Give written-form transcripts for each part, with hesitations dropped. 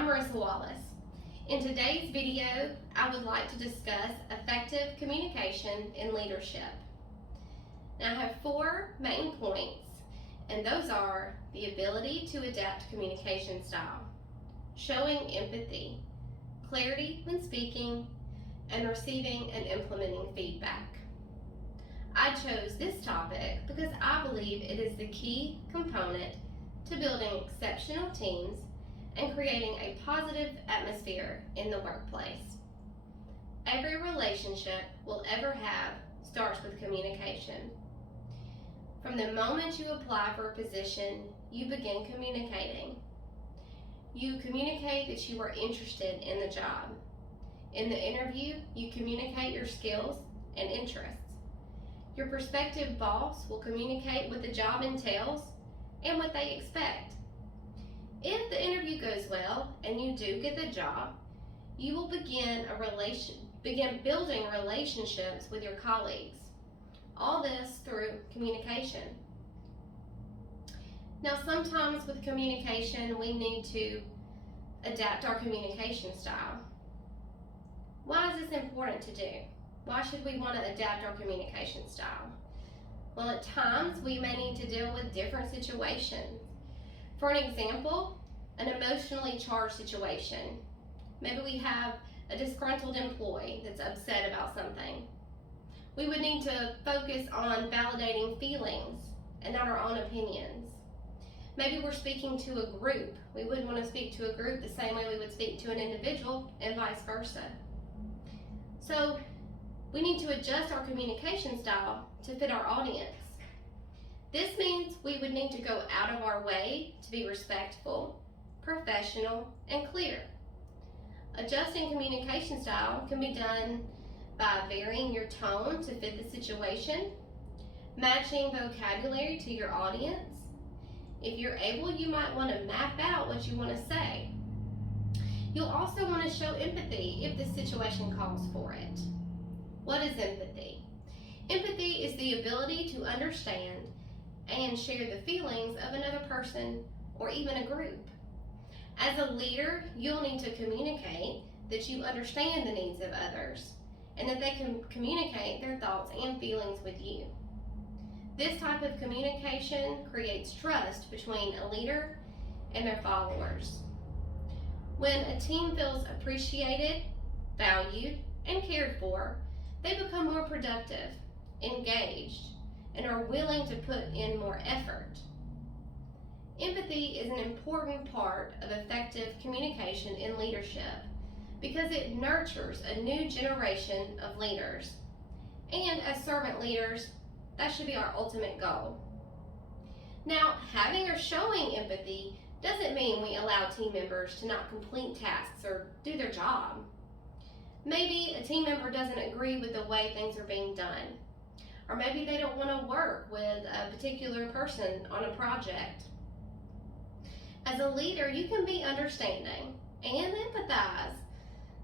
I'm Marissa Wallace. In today's video, I would like to discuss effective communication in leadership. Now, I have 4 main points, and those are the ability to adapt communication style, showing empathy, clarity when speaking, and receiving and implementing feedback. I chose this topic because I believe it is the key component to building exceptional teams and creating a positive atmosphere in the workplace. Every relationship we'll ever have starts with communication. From the moment you apply for a position, you begin communicating. You communicate that you are interested in the job. In the interview, you communicate your skills and interests. Your prospective boss will communicate what the job entails and what they expect. If the interview goes well and you do get the job, you will begin building relationships with your colleagues. All this through communication. Now, sometimes with communication, we need to adapt our communication style. Why is this important to do? Why should we want to adapt our communication style? Well, at times we may need to deal with different situations. For an example, an emotionally charged situation. Maybe we have a disgruntled employee that's upset about something. We would need to focus on validating feelings and not our own opinions. Maybe we're speaking to a group. We wouldn't want to speak to a group the same way we would speak to an individual, and vice versa. So we need to adjust our communication style to fit our audience. This means we would need to go out of our way to be respectful, professional, and clear. Adjusting communication style can be done by varying your tone to fit the situation, matching vocabulary to your audience. If you're able, you might want to map out what you want to say. You'll also want to show empathy if the situation calls for it. What is empathy? Empathy is the ability to understand and share the feelings of another person or even a group. As a leader, you'll need to communicate that you understand the needs of others and that they can communicate their thoughts and feelings with you. This type of communication creates trust between a leader and their followers. When a team feels appreciated, valued, and cared for, they become more productive, engaged, and are willing to put in more effort. Empathy is an important part of effective communication in leadership because it nurtures a new generation of leaders. And as servant leaders, that should be our ultimate goal. Now, having or showing empathy doesn't mean we allow team members to not complete tasks or do their job. Maybe a team member doesn't agree with the way things are being done, or maybe they don't want to work with a particular person on a project. As a leader, you can be understanding and empathize,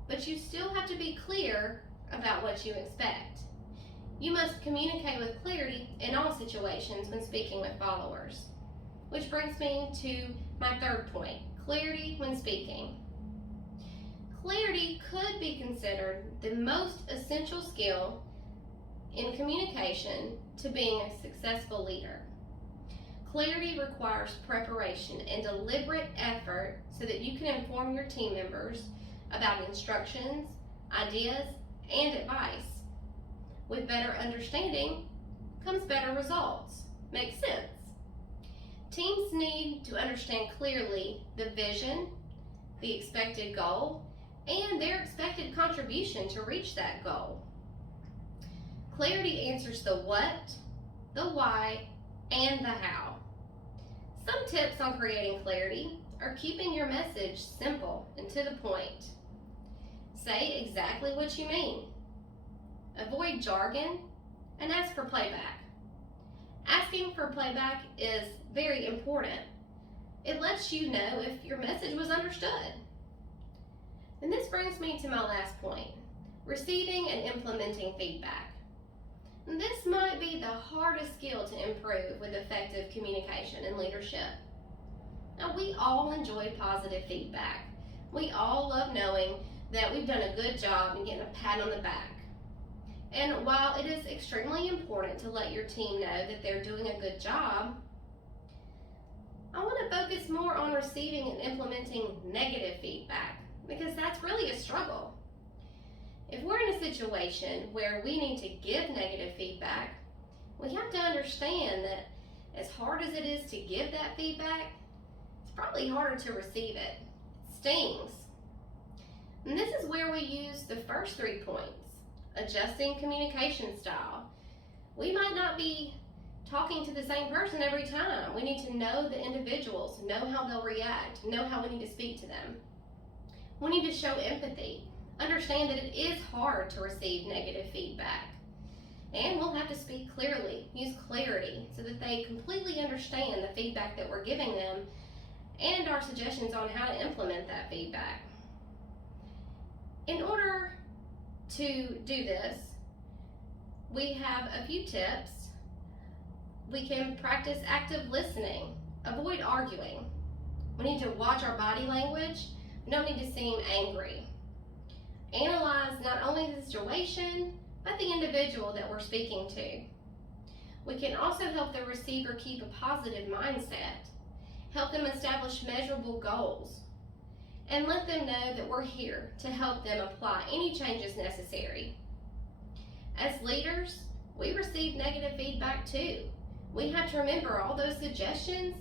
but you still have to be clear about what you expect. You must communicate with clarity in all situations when speaking with followers. Which brings me to my 3rd point, clarity when speaking. Clarity could be considered the most essential skill in communication to being a successful leader. Clarity requires preparation and deliberate effort so that you can inform your team members about instructions, ideas, and advice. With better understanding comes better results. Makes sense? Teams need to understand clearly the vision, the expected goal, and their expected contribution to reach that goal. Clarity answers the what, the why, and the how. Some tips on creating clarity are keeping your message simple and to the point. Say exactly what you mean. Avoid jargon and ask for playback. Asking for playback is very important. It lets you know if your message was understood. And this brings me to my last point, receiving and implementing feedback. And this might be the hardest skill to improve with effective communication and leadership. Now, we all enjoy positive feedback, We all love knowing that we've done a good job and getting a pat on the back. And while it is extremely important to let your team know that they're doing a good job, I want to focus more on receiving and implementing negative feedback, because that's really a struggle. If we're in a situation where we need to give negative feedback, we have to understand that as hard as it is to give that feedback, it's probably harder to receive it. It stings. And this is where we use the first 3 points: adjusting communication style. We might not be talking to the same person every time. We need to know the individuals, know how they'll react, know how we need to speak to them. We need to show empathy, understand that it is hard to receive negative feedback. And we'll have to speak clearly, use clarity, so that they completely understand the feedback that we're giving them and our suggestions on how to implement that feedback. In order to do this, we have a few tips. We can practice active listening, avoid arguing. We need to watch our body language. We don't need to seem angry. Analyze not only the situation, but the individual that we're speaking to. We can also help the receiver keep a positive mindset, help them establish measurable goals, and let them know that we're here to help them apply any changes necessary. As leaders, we receive negative feedback too. We have to remember all those suggestions.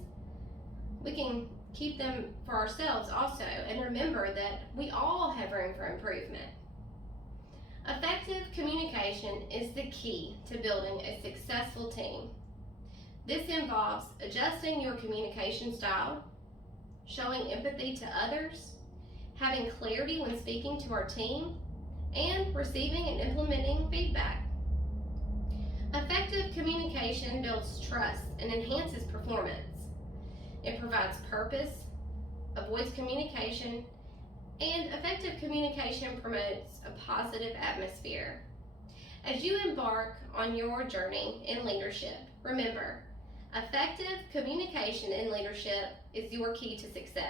We can keep them for ourselves also, and remember that we all have room for improvement. Effective communication is the key to building a successful team. This involves adjusting your communication style, showing empathy to others, having clarity when speaking to our team, and receiving and implementing feedback. Effective communication builds trust and enhances performance. It provides purpose, avoids communication, and effective communication promotes a positive atmosphere. As you embark on your journey in leadership, remember, effective communication in leadership is your key to success.